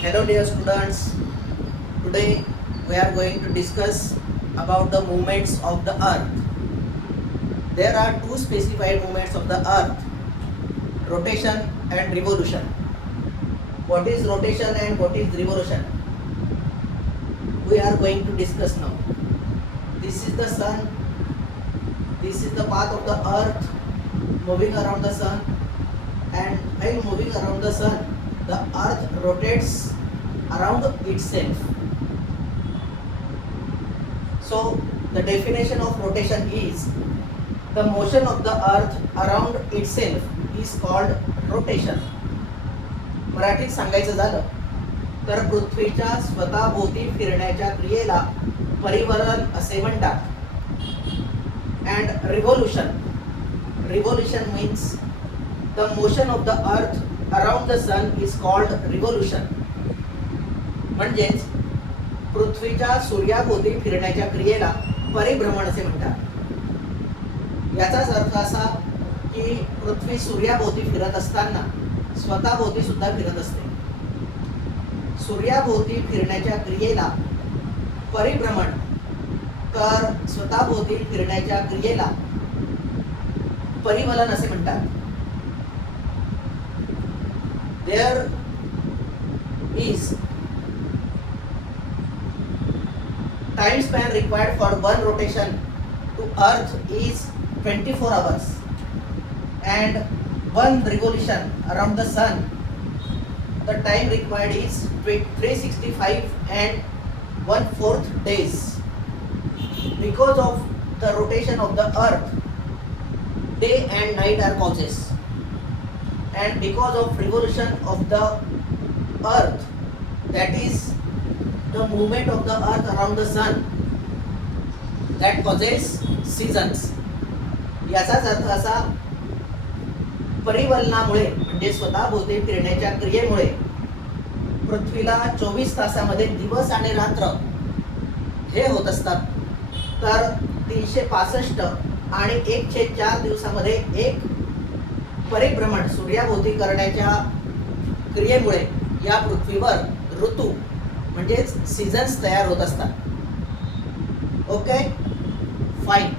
Hello dear students, today we are going to discuss about the movements of the earth. There are two specified movements of the earth, rotation and revolution. What is rotation and what is revolution? We are going to discuss now. This is the sun, this is the path of the earth moving around the sun, and while moving around the sun, the earth rotates around itself. So the definition of rotation is the motion of the earth around itself is called rotation. मराठीत सांगायचं झालं तर पृथ्वीच्या स्वतःभोवती फिरण्याच्या क्रियेला परिवलन असे म्हणतात. And revolution means the motion of the earth around the sun is called revolution. म्हणजेच पृथ्वीच्या सूर्याभोवती फिरण्याच्या क्रियेला परिभ्रमण असे म्हणतात. याचाच अर्थ असा की पृथ्वी सूर्याभोवती फिरत असताना स्वतःभोवती सुद्धा फिरत असते. सूर्याभोवती फिरण्याच्या क्रियेला परिभ्रमण, तर स्वतःभोवती फिरण्याच्या क्रियेला परिवलन असे म्हणतात. There is time span required for one rotation to earth is 24 hours and one revolution around the sun the time required is 365 and 1/4 days. Because of the rotation of the earth, day and night are causes, and because of revolution of the earth, that is the movement of the earth around the sun, that causes seasons. याचाच अर्थ असा, परिवलनामुळे म्हणजे स्वतःभोवती फिरण्याच्या क्रियेमुळे पृथ्वीला 24 तासामध्ये दिवस आणि रात्र हे होत असतात, तर 365 आणि 1/4 दिवसामध्ये एक परिभ्रमण सूर्याभोवती करण्याच्या क्रियेमुळे या पृथ्वीवर ऋतू म्हणजेच सीझन्स तयार होत असतात. Okay, fine.